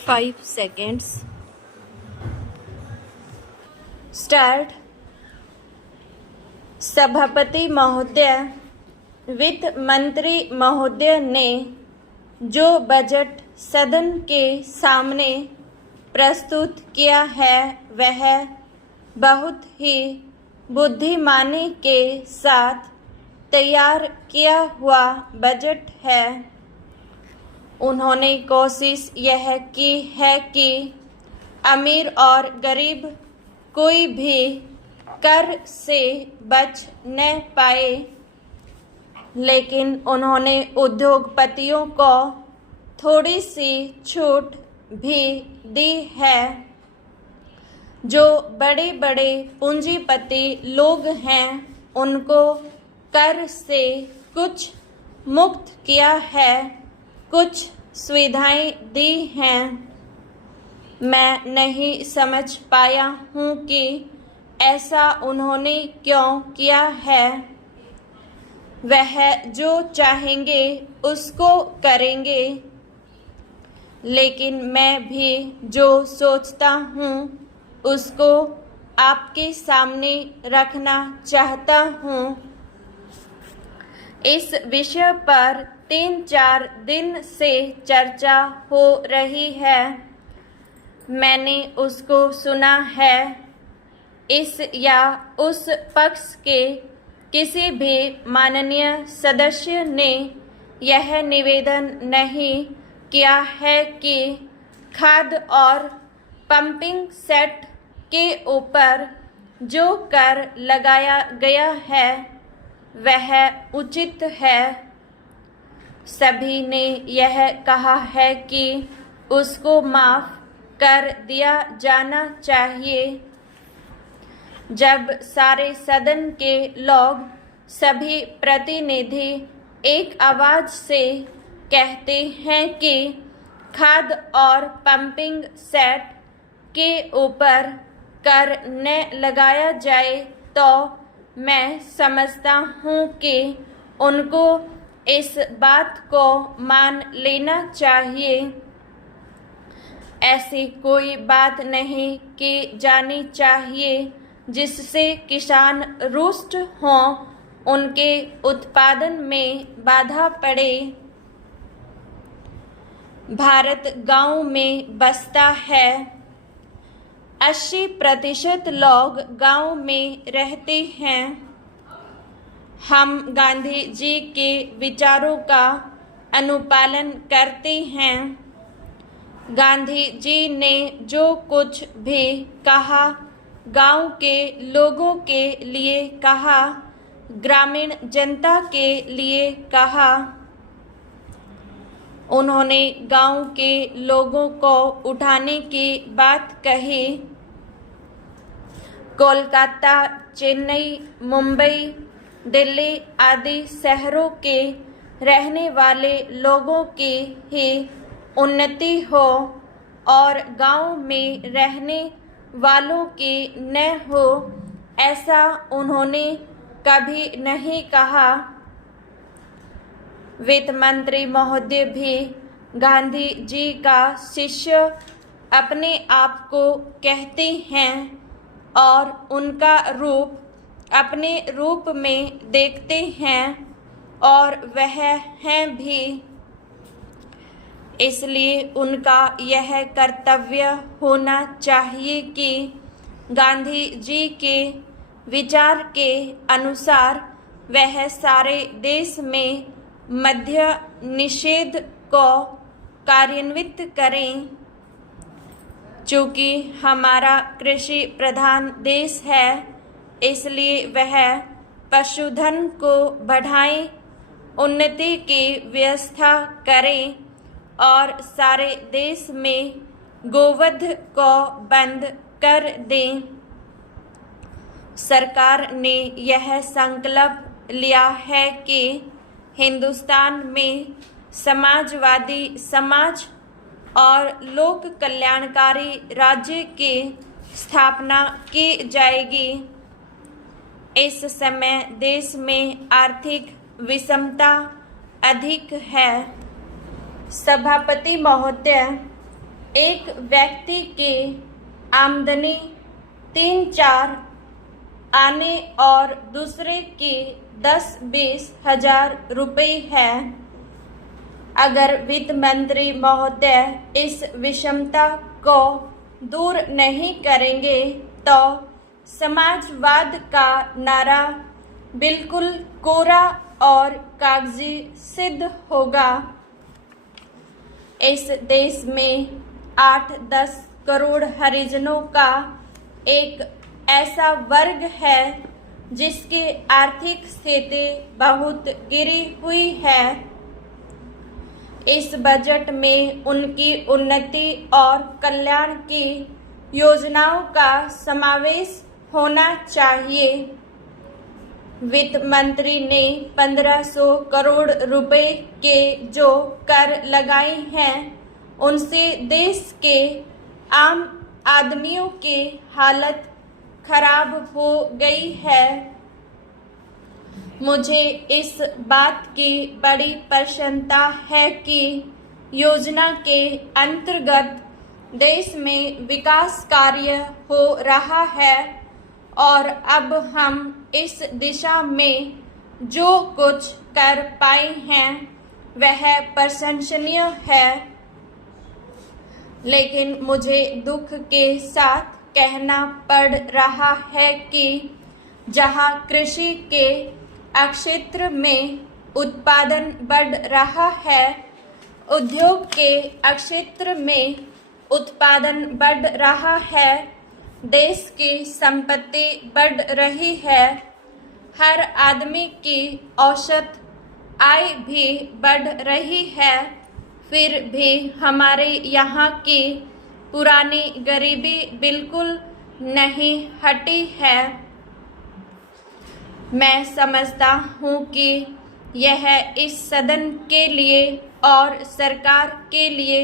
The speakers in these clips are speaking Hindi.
5 seconds. Start. सभापति महोदय, वित्त मंत्री महोदय ने जो बजट सदन के सामने प्रस्तुत किया है वह बहुत ही बुद्धिमानी के साथ तैयार किया हुआ बजट है। उन्होंने कोशिश यह की है कि अमीर और गरीब कोई भी कर से बच न पाए, लेकिन उन्होंने उद्योगपतियों को थोड़ी सी छूट भी दी है। जो बड़े बड़े पूंजीपति लोग हैं उनको कर से कुछ मुक्त किया है, कुछ सुविधाएं दी हैं। मैं नहीं समझ पाया हूँ कि ऐसा उन्होंने क्यों किया है। वह जो चाहेंगे उसको करेंगे, लेकिन मैं भी जो सोचता हूँ उसको आपके सामने रखना चाहता हूँ। इस विषय पर 3-4 दिन से चर्चा हो रही है। मैंने उसको सुना है। इस या उस पक्ष के किसी भी माननीय सदस्य ने यह निवेदन नहीं किया है कि खाद और पंपिंग सेट के ऊपर जो कर लगाया गया है वह उचित है। सभी ने यह कहा है कि उसको माफ कर दिया जाना चाहिए। जब सारे सदन के लोग, सभी प्रतिनिधि एक आवाज से कहते हैं कि खाद और पंपिंग सेट के ऊपर कर न लगाया जाए, तो मैं समझता हूँ कि उनको इस बात को मान लेना चाहिए। ऐसी कोई बात नहीं की जानी चाहिए जिससे किसान रुष्ट हों, उनके उत्पादन में बाधा पड़े। भारत गांव में बसता है। 80% लोग गांव में रहते हैं। हम गांधी जी के विचारों का अनुपालन करते हैं। गांधी जी ने जो कुछ भी कहा गांव के लोगों के लिए कहा, ग्रामीण जनता के लिए कहा। उन्होंने गांव के लोगों को उठाने की बात कही। कोलकाता, चेन्नई, मुंबई, दिल्ली आदि शहरों के रहने वाले लोगों की ही उन्नति हो और गांव में रहने वालों की न हो, ऐसा उन्होंने कभी नहीं कहा। वित्त मंत्री महोदय भी गांधी जी का शिष्य अपने आप को कहते हैं और उनका रूप अपने रूप में देखते हैं और वह हैं भी। इसलिए उनका यह कर्तव्य होना चाहिए कि गांधी जी के विचार के अनुसार वह सारे देश में मद्य निषेध को कार्यान्वित करें। चूँकि हमारा कृषि प्रधान देश है, इसलिए वह पशुधन को बढ़ाएं, उन्नति की व्यवस्था करें और सारे देश में गोवध को बंद कर दें। सरकार ने यह संकल्प लिया है कि हिंदुस्तान में समाजवादी समाज और लोक कल्याणकारी राज्य की स्थापना की जाएगी। इस समय देश में आर्थिक विषमता अधिक है। सभापति महोदय, एक व्यक्ति की आमदनी 3-4 आने और दूसरे की 10-20 हजार रुपये है। अगर वित्त मंत्री महोदय इस विषमता को दूर नहीं करेंगे तो समाजवाद का नारा बिल्कुल कोरा और कागजी सिद्ध होगा। इस देश में 8-10 करोड़ हरिजनों का एक ऐसा वर्ग है जिसकी आर्थिक स्थिति बहुत गिरी हुई है। इस बजट में उनकी उन्नति और कल्याण की योजनाओं का समावेश होना चाहिए। वित्त मंत्री ने 1500 करोड़ रुपए के जो कर लगाए हैं उनसे देश के आम आदमियों की हालत खराब हो गई है। मुझे इस बात की बड़ी प्रसन्नता है कि योजना के अंतर्गत देश में विकास कार्य हो रहा है और अब हम इस दिशा में जो कुछ कर पाए हैं वह प्रशंसनीय है। लेकिन मुझे दुख के साथ कहना पड़ रहा है कि जहां कृषि के क्षेत्र में उत्पादन बढ़ रहा है, उद्योग के क्षेत्र में उत्पादन बढ़ रहा है, देश की संपत्ति बढ़ रही है, हर आदमी की औसत आय भी बढ़ रही है, फिर भी हमारे यहाँ की पुरानी गरीबी बिल्कुल नहीं हटी है। मैं समझता हूँ कि यह इस सदन के लिए और सरकार के लिए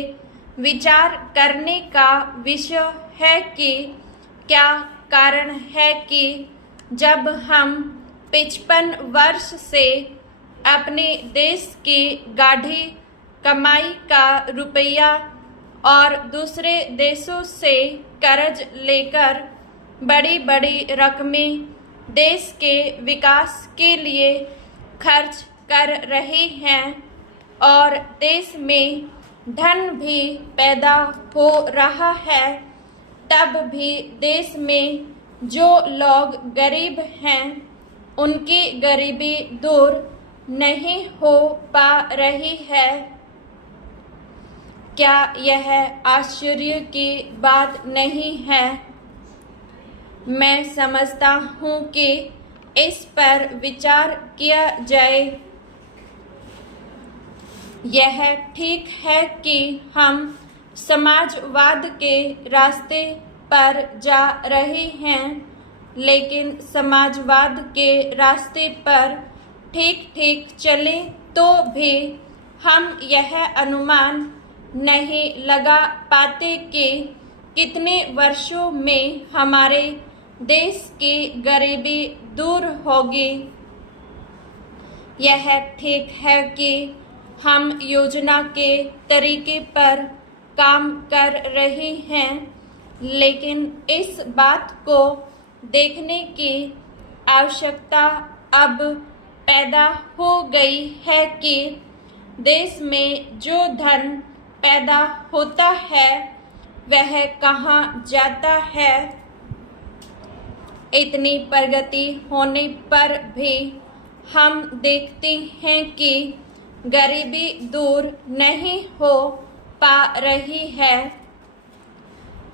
विचार करने का विषय है कि क्या कारण है कि जब हम 55 वर्ष से अपने देश की गाढ़ी कमाई का रुपया और दूसरे देशों से कर्ज लेकर बड़ी बड़ी रकमें देश के विकास के लिए खर्च कर रहे हैं और देश में धन भी पैदा हो रहा है, तब भी देश में जो लोग गरीब हैं उनकी गरीबी दूर नहीं हो पा रही है। क्या यह आश्चर्य की बात नहीं है? मैं समझता हूँ कि इस पर विचार किया जाए। यह ठीक है कि हम समाजवाद के रास्ते पर जा रहे हैं, लेकिन समाजवाद के रास्ते पर ठीक ठीक चलें तो भी हम यह अनुमान नहीं लगा पाते कि कितने वर्षों में हमारे देश की गरीबी दूर होगी। यह ठीक है कि हम योजना के तरीके पर काम कर रहे हैं, लेकिन इस बात को देखने की आवश्यकता अब पैदा हो गई है कि देश में जो धन पैदा होता है वह कहाँ जाता है। इतनी प्रगति होने पर भी हम देखते हैं कि गरीबी दूर नहीं हो पा रही है।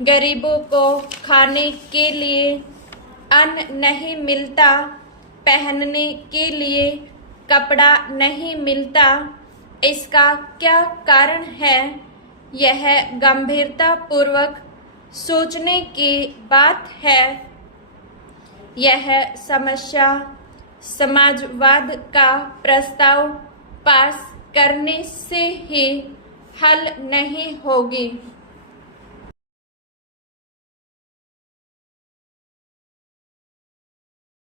गरीबों को खाने के लिए अन्न नहीं मिलता, पहनने के लिए कपड़ा नहीं मिलता। इसका क्या कारण है? यह गंभीरतापूर्वक सोचने की बात है। यह समस्या समाजवाद का प्रस्ताव पास करने से ही हल नहीं होगी।